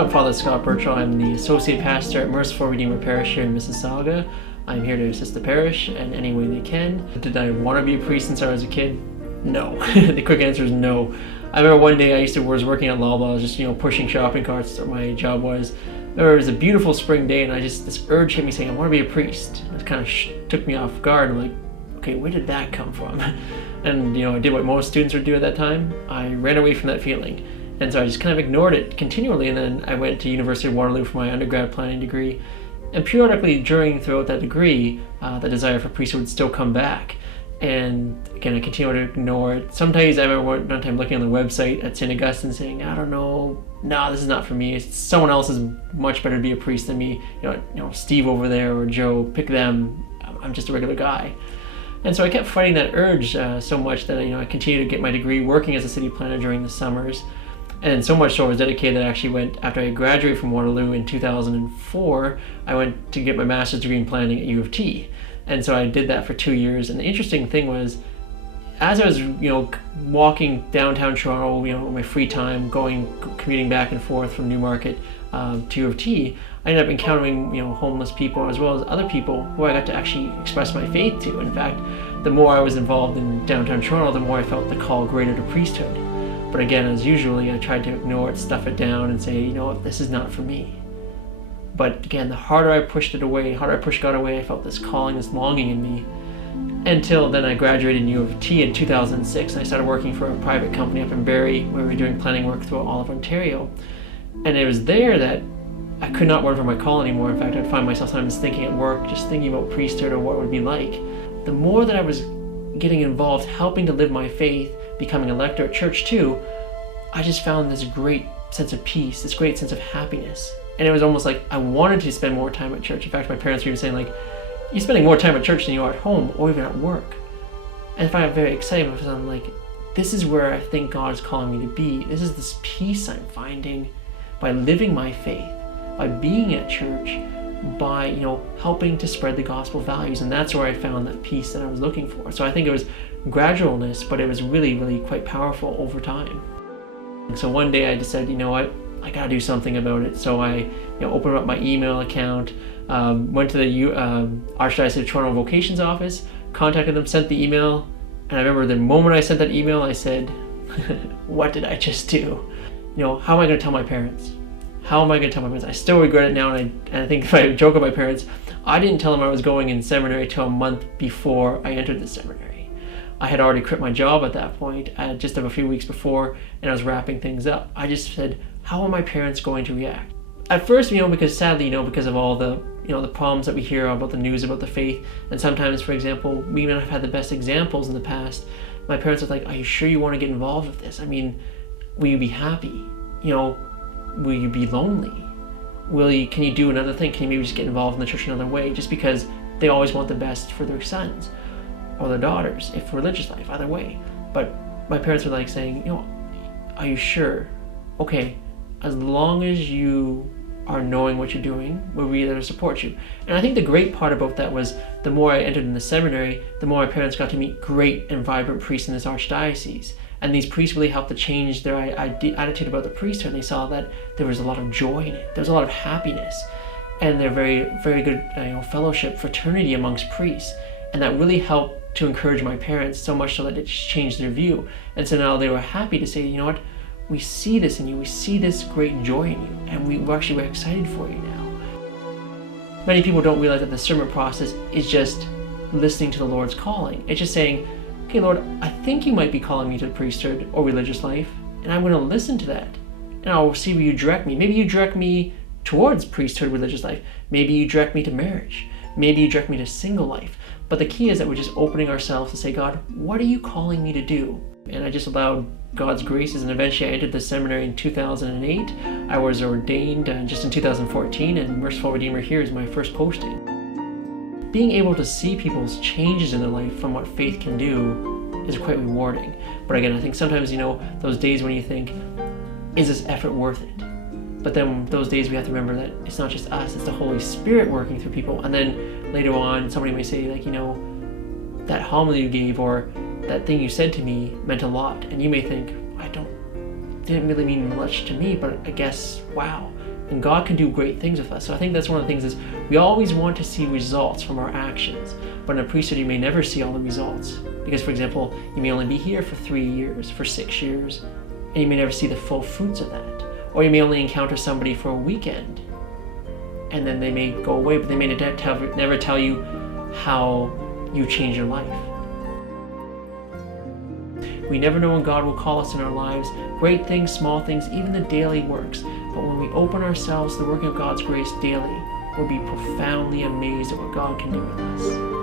I'm Father Scott Birchall. I'm the Associate Pastor at Merciful Redeemer Parish here in Mississauga. I'm here to assist the parish in any way they can. Did I want to be a priest since I was a kid? No. The quick answer is no. I remember one day was working at Loblaw. I was just pushing shopping carts. That's what my job was. I remember it was a beautiful spring day, and this urge hit me saying, I want to be a priest. It kind of took me off guard. I'm like, okay, where did that come from? And I did what most students would do at that time. I ran away from that feeling. And so I just kind of ignored it continually, and then I went to University of Waterloo for my undergrad planning degree. And periodically throughout that degree, the desire for priesthood would still come back. And again, I continued to ignore it. Sometimes I remember one time looking on the website at St. Augustine saying, I don't know, no, this is not for me. Someone else is much better to be a priest than me. Steve over there or Joe, pick them. I'm just a regular guy. And so I kept fighting that urge so much that I continued to get my degree working as a city planner during the summers. And so much so I was dedicated that I actually went, after I graduated from Waterloo in 2004, I went to get my master's degree in planning at U of T. And so I did that for 2 years. And the interesting thing was, as I was, walking downtown Toronto, in my free time, commuting back and forth from Newmarket to U of T, I ended up encountering, homeless people as well as other people who I got to actually express my faith to. In fact, the more I was involved in downtown Toronto, the more I felt the call greater to priesthood. But again, as usually, I tried to ignore it, stuff it down, and say, this is not for me. But again, the harder I pushed it away, harder I pushed God away, I felt this calling, this longing in me. Until then I graduated in U of T in 2006, and I started working for a private company up in Barrie, where we were doing planning work throughout all of Ontario. And it was there that I could not run from my call anymore. In fact, I'd find myself sometimes thinking at work, just thinking about priesthood or what it would be like. The more that I was getting involved, helping to live my faith, becoming a lector at church too, I just found this great sense of peace, this great sense of happiness. And it was almost like I wanted to spend more time at church. In fact, my parents were even saying, you're spending more time at church than you are at home or even at work. And I find it very exciting because I'm like, this is where I think God is calling me to be. This is this peace I'm finding by living my faith, by being at church, by helping to spread the gospel values. And that's where I found that peace that I was looking for. So I think it was gradualness, but it was really, really quite powerful over time. And so one day I decided, I gotta do something about it. So I opened up my email account, went to the Archdiocese of Toronto Vocations office, contacted them, sent the email, and I remember the moment I sent that email, I said, what did I just do? How am I gonna tell my parents? How am I gonna tell my parents? I still regret it now, and I think if I joke with my parents, I didn't tell them I was going in seminary till a month before I entered the seminary. I had already quit my job at that point, just a few weeks before, and I was wrapping things up. I just said, how are my parents going to react? At first, because sadly, because of all the, the problems that we hear about the news about the faith, and sometimes, for example, we may not have had the best examples in the past. My parents are like, are you sure you want to get involved with this? Will you be happy? Will you be lonely? Can you do another thing? Can you maybe just get involved in the church another way? Just because they always want the best for their sons or their daughters, if religious life, either way. But my parents were saying, are you sure? Okay, as long as you are knowing what you're doing, we'll be there to support you. And I think the great part about that was the more I entered in the seminary, the more my parents got to meet great and vibrant priests in this archdiocese. And these priests really helped to change their attitude about the priesthood. They saw that there was a lot of joy in it. There was a lot of happiness. And they're very, very good fellowship, fraternity amongst priests. And that really helped to encourage my parents so much so that it changed their view. And so now they were happy to say, we see this in you, we see this great joy in you, and we're excited for you now. Many people don't realize that the sermon process is just listening to the Lord's calling. It's just saying, okay, Lord, I think you might be calling me to priesthood or religious life, and I'm going to listen to that, and I'll see where you direct me. Maybe you direct me towards priesthood, religious life. Maybe you direct me to marriage. Maybe you direct me to single life. But the key is that we're just opening ourselves to say, God, what are you calling me to do? And I just allowed God's graces, and eventually I entered the seminary in 2008. I was ordained just in 2014, and Merciful Redeemer here is my first posting. Being able to see people's changes in their life from what faith can do is quite rewarding. But again, I think sometimes, those days when you think, is this effort worth it? But then those days we have to remember that it's not just us, it's the Holy Spirit working through people. And then later on, somebody may say, that homily you gave or that thing you said to me meant a lot. And you may think, didn't really mean much to me, but I guess, wow, And God can do great things with us. So I think that's one of the things is we always want to see results from our actions. But in a priesthood, you may never see all the results. Because, for example, you may only be here for 3 years, for 6 years, and you may never see the full fruits of that. Or you may only encounter somebody for a weekend, and then they may go away, but they may never tell you how you change your life. We never know when God will call us in our lives, great things, small things, even the daily works. But when we open ourselves to the working of God's grace daily, we'll be profoundly amazed at what God can do with us.